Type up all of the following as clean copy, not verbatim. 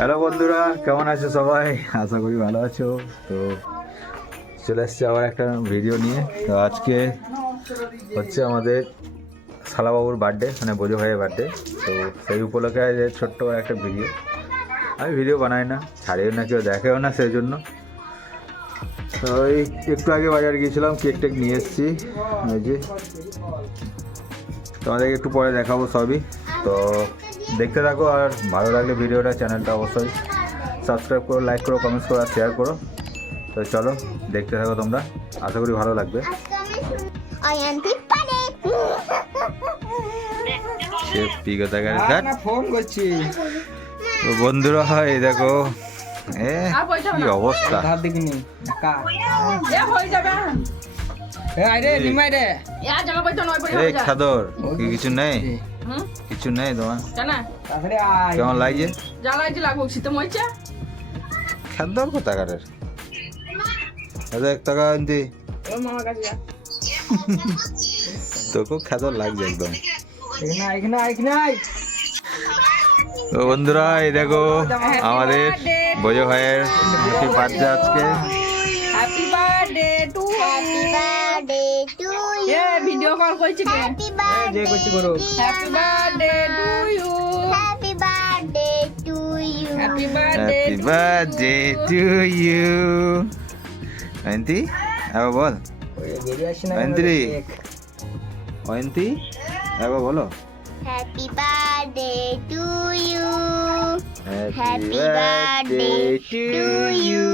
Hello বন্ধুরা, কেমন আছো সবাই? আশা করি ভালো আছো। তো চলে এসছি আবার একটা ভিডিও নিয়ে। তো আজকে হচ্ছে আমাদের শালাবাবুর বার্থডে, মানে বোঝো ভাইয়ের বার্থডে। তো সেই উপলক্ষে যে ছোট্ট একটা ভিডিও, আমি ভিডিও বানাই না, ছাড়িও না, কেউ দেখেও না, সেই জন্য। তো এই একটু আগে বাজার গিয়েছিলাম, কেক টেক নিয়ে এসেছি। ওই যে তোমাদেরকে একটু পরে দেখাবো সবই। তো দেখতে থাকো, আর ভালো লাগলে ভিডিওটা, চ্যানেলটা অবশ্যই সাবস্ক্রাইব করো, লাইক করো, কমেন্টস করো আর শেয়ার করো। তো চলো দেখতে থাকো তোমরা, আশা করি ভালো লাগবে। ফোন করছি তো বন্ধুরা, এই দেখো কি অবস্থা। এই খাদর কি কিছু নেই, কিছু নেই তোমার? কেমন লাগছে? খাদর কোথাকারের? এক টাকা আনতি তোকেও খাদর লাগছে একদম। তো বন্ধুরা, এই দেখো আমাদের বোঝো ভাইয়ের হ্যাপি বার্থডে আজকে। Happy birthday to you. Video call করছি কে? যে করছি করো। Happy birthday to you. Happy birthday to you. Ayanti আবার বল। অয়ন্তী, অয়ন্তী আবার বলো। Happy birthday to you. Happy birthday to you.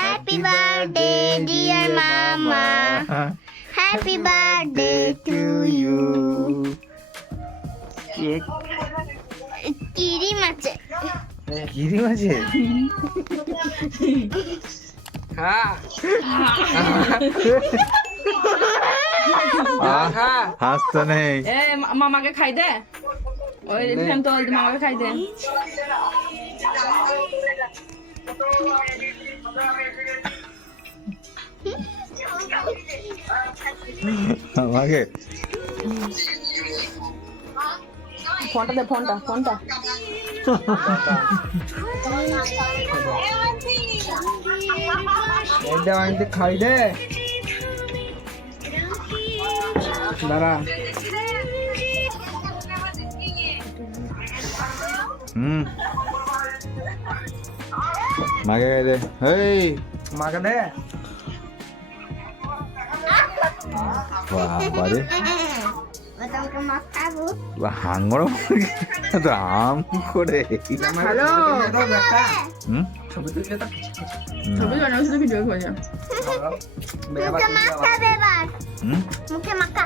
Happy birthday, dear mama. Happy birthday to you. Cake কিরি মাছে। কিরি মাছে? হ্যাঁ হাস তো নেই। এ মামাকে খাই দে, ওই ফ্যান তো মামাকে খাই দে। আমাকে ফোনটা দে, ফোনটা খাই দে দাঁড়া। মাকে খাই দে। এই মাকে দে। বাবারে তোমাকে মাখাবো। হাঙ্গর তো আম করে। হ্যালো, ছবি তুললে তো ছবি বানাও, শুধু ভিডিও করে। মুখে মাখাবে এবার। মুখে মাখা।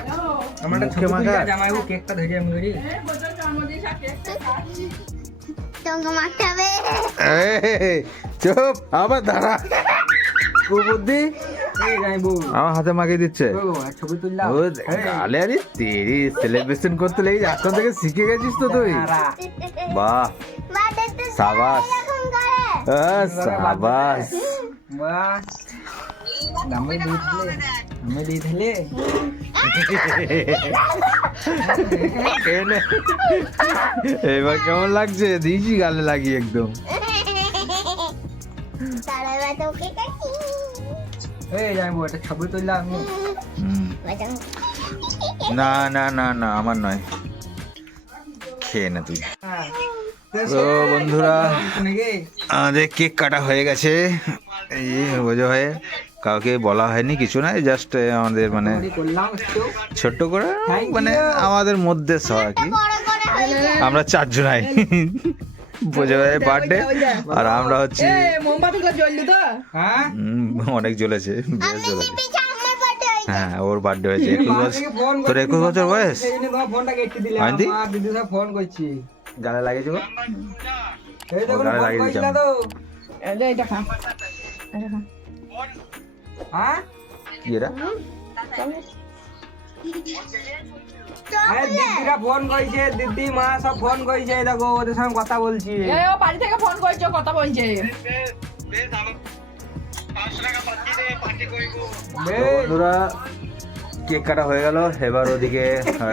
আমার একটা ছবি তুললে জামাই ও কেকটা ধরে আমি করি। তোমাকে মাখাবে। চুপ, আবার দাঁড়া। কুবুদ্ধি এই যাইবো আমার হাতে মাখিয়ে দিচ্ছে। ছবি তুললাম। ও গালে, আরে তেরি সেলিব্রেশন করতে লেগে এখন থেকে শিখে গেছিস তো তুই। বাহ, বার্থডে সাবাস, সাবাস। বাস দামে দিয়ে দিলে এবার কেমন লাগছে? দিয়েছি গালে লাগিয়ে একদম। তারা তোকে কাটি। এই যাইবো একটা ছবি তুললাম আমি। না না না না, আমার নয়, খেয়ে না তুই। তো বন্ধুরা, আমাদের কেক কাটা হয়ে গেছে। এই বোঝো ভাই, কাউকে বলা হয়নি, কিছু না, জাস্ট আমাদের মানে ছোট্ট করে, মানে আমাদের মধ্যে সব আর কি। আমরা চারজনাই বোঝো ভাই বার্থডে, আর আমরা হচ্ছে মোমবাতিগুলো জ্বললি তো? হ্যাঁ অনেক জ্বলেছে, বেশ জ্বলেছে। আমার বার্থডে হয়েছে। হ্যাঁ, ওর বার্থডে হয়েছে। 21 বছর, তোর 21 বছর বয়স। সেই জন্য তোমার ফোনটা কেটে দিলাম। অয়ন্তী? মা দিদি সব ফোন করছি। গালে লাগিয়েছো? এই দেখুন গালে ফোন লাগিয়ে করছিল দিলাম। তো। এটা খা, এটা খা। হ্যাঁ কি এটা? আরে দিদিরা ফোন কইছে, দিদি মা সব ফোন কইছে, এই দেখো ওদের সঙ্গে কথা বলছি। ও বাড়ি থেকে ফোন করছে, কথা বলছে। বেশ। বন্ধুরা, কেক কাটা হয়ে গেল, এবার ওদিকে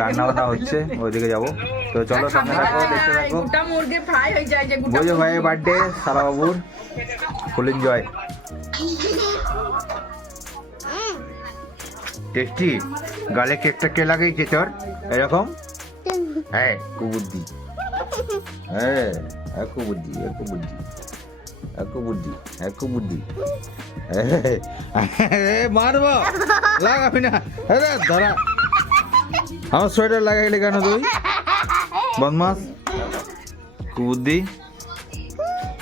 রান্না বান্না হচ্ছে, ওইদিকে যাবো। তো চলো সামনে থাকো, দেখতে থাকো। গোটা মুরগি ফ্রাই হয়ে যায় যে গোটা বোঝো ভাইয়ের বার্থডে, সারা বাবুর ফুল এনজয়। টেস্টি। গালে কেকটা কে লাগিয়েছে তোর এরকম? হ্যাঁ কুবুদ্ধি, হ্যাঁ কুবুদ্ধি, কুবুদ্ধি, কুবুদ্ধি, কুবুদ্ধি। মারবো, লাগাবি না। আরে ধরা, আমার সোয়েটার লাগাইলে কেন তুই বদমাস? কুবুদ্ধি,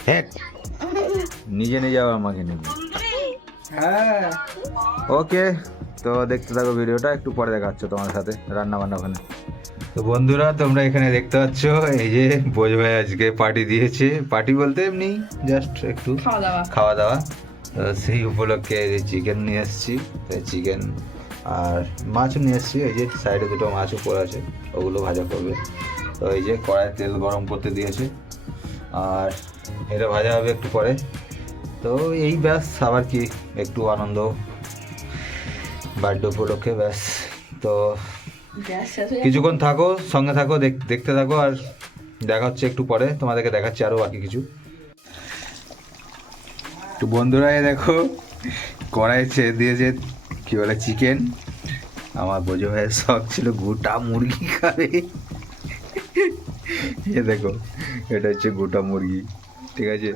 হ্যাঁ নিজে নিজে আবার আমাকে নেবে। হ্যাঁ ওকে, তো দেখতে থাকো ভিডিওটা, একটু পরে দেখাচ্ছ তোমার সাথে রান্না বান্না ওখানে। তো বন্ধুরা তোমরা এখানে দেখতে পাচ্ছ, এই যে বোঝ ভাই আজকে পার্টি দিয়েছে। পার্টি বলতে এমনি জাস্ট একটু খাওয়া দাওয়া। তো সেই উপলক্ষে এই যে চিকেন নিয়ে এসেছি, চিকেন আর মাছও নিয়ে এসেছি। এই যে সাইডে দুটো মাছও পড়ে আছে, ওগুলো ভাজা করবে। তো এই যে কড়াই তেল গরম করতে দিয়েছে, আর এটা ভাজা হবে একটু পরে। তো এই ব্যাস, আবার কি একটু আনন্দ বার্থডে উপলক্ষে, ব্যাস। তো কিছুক্ষণ থাকো, সঙ্গে থাকো, দেখতে থাকো, আর দেখা হচ্ছে একটু পরে, তোমাদেরকে দেখাচ্ছি আরও বাকি কিছু। তো বন্ধুরা এই দেখো কড়াই ছেড়ে দিয়েছে কি বলে চিকেন। আমার বোঝো ভাইয়ের শখ ছিল গোটা মুরগি খাবে। এ দেখো এটা হচ্ছে গোটা মুরগি, ঠিক আছে।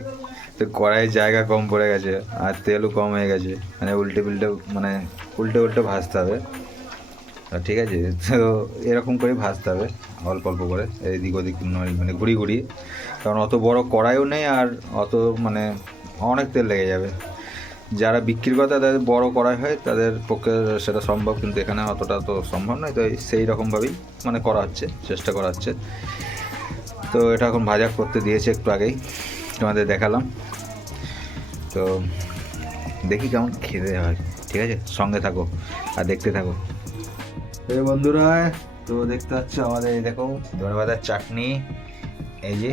তো কড়াইয়ের জায়গা কম পড়ে গেছে, আর তেলও কম হয়ে গেছে, মানে উল্টে উল্টে ভাজতে হবে, ঠিক আছে। তো এরকম করে ভাজতে হবে অল্প অল্প করে, এদিক ওদিক মানে ঘুরিয়ে, কারণ অত বড় কড়াইও নেই, আর অত মানে অনেক তেল লেগে যাবে। যারা বিক্রির কথা তাদের বড় কড়াই হয়, তাদের পক্ষে সেটা সম্ভব, কিন্তু এখানে অতটা তো সম্ভব নয়। তো সেই রকমভাবেই মানে করা হচ্ছে, চেষ্টা করা হচ্ছে। তো এটা এখন ভাজা করতে দিয়েছে, একটু আগেই তোমাদের দেখালাম। তো দেখি কেমন খেতে হয়, ঠিক আছে। সঙ্গে থাকো আর দেখতে থাকো। এই বন্ধুরা তো দেখতে পাচ্ছ আমাদের, এই দেখো ধনেপাতার চাটনি, এই যে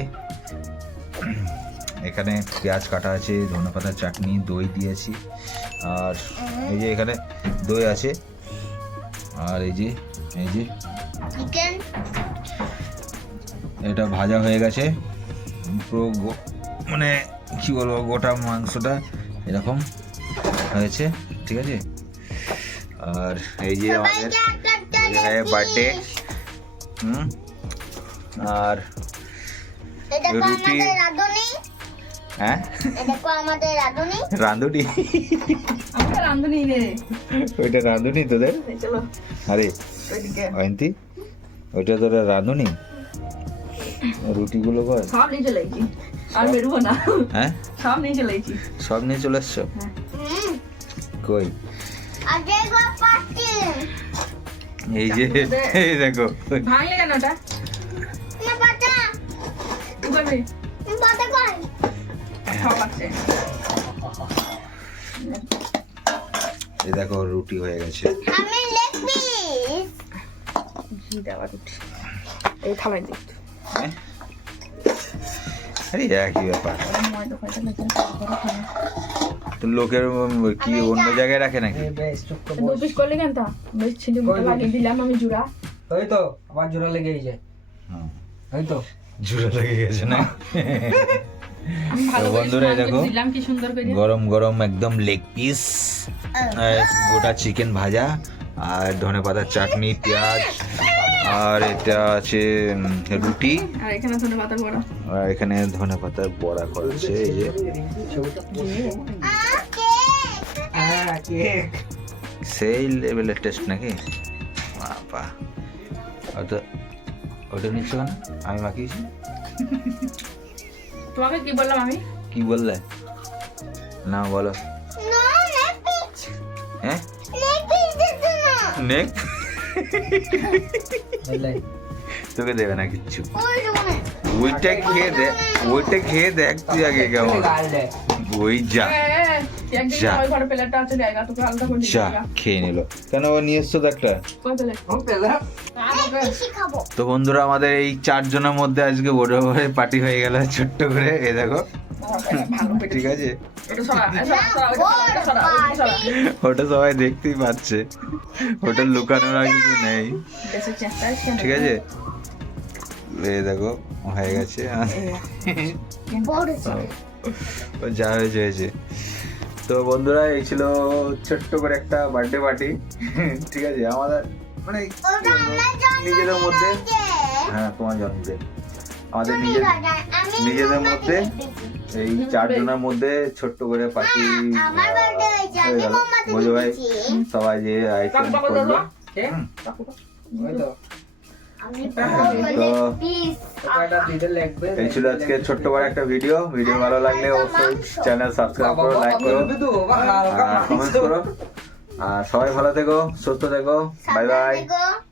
এখানে পেঁয়াজ কাটা আছে, ধনেপাতার চাটনি, দই দিয়েছি, আর এই যে এখানে দই আছে, আর এই যে চিকেন এটা ভাজা হয়ে গেছে পুরো, মানে কি বলবো, গোটা মাংসটা এরকম হয়েছে, ঠিক আছে। আর এই যে আমাদের বার্থডে, আর এটা তো রুটি, আমাদের রাঁধুনি, হ্যাঁ এটা তো আমাদের রাঁধুনি। রাঁধুনি, আমরা রাঁধুনি রে, ওইটা রাঁধুনি তোদের? চলো আরে ওইদিকে অয়ন্তী, ওইটা তোরা রাঁধুনি? রুটিগুলো কর, সব নিয়ে চলে এসেছি, আর বেরোবো না। হ্যাঁ সব নিয়ে চলে এসেছি। সব নিয়ে চলে এসছো? কই আজকে গো পার্টি এই যে, এই দেখো ভাঙলে কেন ওটা? না পাতা কি করবি? পাতা কই সব আছে। এই দেখো রুটি হয়ে গেছে। আমি লেগ পিস ঘি দেওয়া রুটি এই থালায় দিই। হ্যাঁ? আরে একই ব্যাপার, ময়দা ফয়দা লেগে খাবে। তো লোকের কি অন্য জায়গায় রাখে নাকি? বেশ চুপ করে দু পিস করলে কেন তা? বেশ ছিলি মুখে লাগিয়ে দিলাম আমি জুড়া। ওই তো আবার জোড়া লেগেই যায়, হ্যাঁ, ওই তো জুড়ে লেগে গেছে না? আমি ভালো তো করে বন্ধুরা, স্নান করে দেখো দিলাম কি সুন্দর করে। গরম গরম একদম লেগ পিস, গোটা চিকেন ভাজা, আর ধনেপাতার চাটনি, পেঁয়াজ, আর এটা আছে রুটি, আর এখানে ধনে পাতার বড়া। আর এখানে ধনেপাতার বড়া করেছে, এই যে হ্যাঁ কেক সেই লেভেলের টেস্ট নাকি? বাবা, ওটা নিচ্ছ কেন? আমি মাখিয়েছি। তোমাকে কি বললাম আমি? কি বললে? না বলো। নো লেগ পিস হ্যাঁ লেগ পিস দিতে না নেক বললে তোকে দেবে না কিচ্ছু। ওই রুমে ওইটা খেয়ে দেখ তুই আগে কেমন। গাল দে ওই যা একদিন যা। ওই ঘরে প্লেটটা আছে জায়গা তোকে আলাদা করে যা দিচ্ছি। খেয়ে নিল কেন? ও নিয়ে এসছো তো একটা। কই প্লেট? ও পেলা বেশি খাবো তো বন্ধুরা আমাদের এই 4 জনের মধ্যে আজকে বড় বড় পার্টি হয়ে গেল ছোট্ট করে। এই দেখো ভালো পেটে ঠিক আছে, এটা সরা এটা সরা ওটা সবাই দেখতেই পাচ্ছে, ওটা লুকানোর আর কিছু নেই, দেশে চেষ্টা কেন ঠিক আছে। এই দেখো হয়ে গেছে, বড় ও যা হয়েছে হয়েছে। তো বন্ধুরা এই ছিল ছোট্ট করে একটা বার্থডে পার্টি, ঠিক আছে। আমাদের মানে কি ওটা বলবো, আমার নিজেদের মধ্যে, জন্মদিন হ্যাঁ তোমার জন্মদিন, আমাদের তুমি নিজেদের বাজার, আমি নিজেদের মোমবাতি মধ্যে দেখেছি। এই 4 জনের মধ্যে ছোট্ট করে পার্টি আমার birthday হয়েছে, আমি মোমবাতি বোঝো ভাই, দেখেছি। সবাই যে আইটেম কাকু করলো, দাদা কে? ওই তো আমি তো প্লিজ একটা দিতে লাগবে। এই ছিল আজকে ছোট্ট করে একটা ভিডিও। ভিডিও ভালো লাগলে অবশ্যই চ্যানেল সাবস্ক্রাইব করো, লাইক করো, বাবা হালকা কমেন্ট করো, আর সবাই ভালো থেকো, সুস্থ থেকো, বাই বাই। সাবধানে থেকো।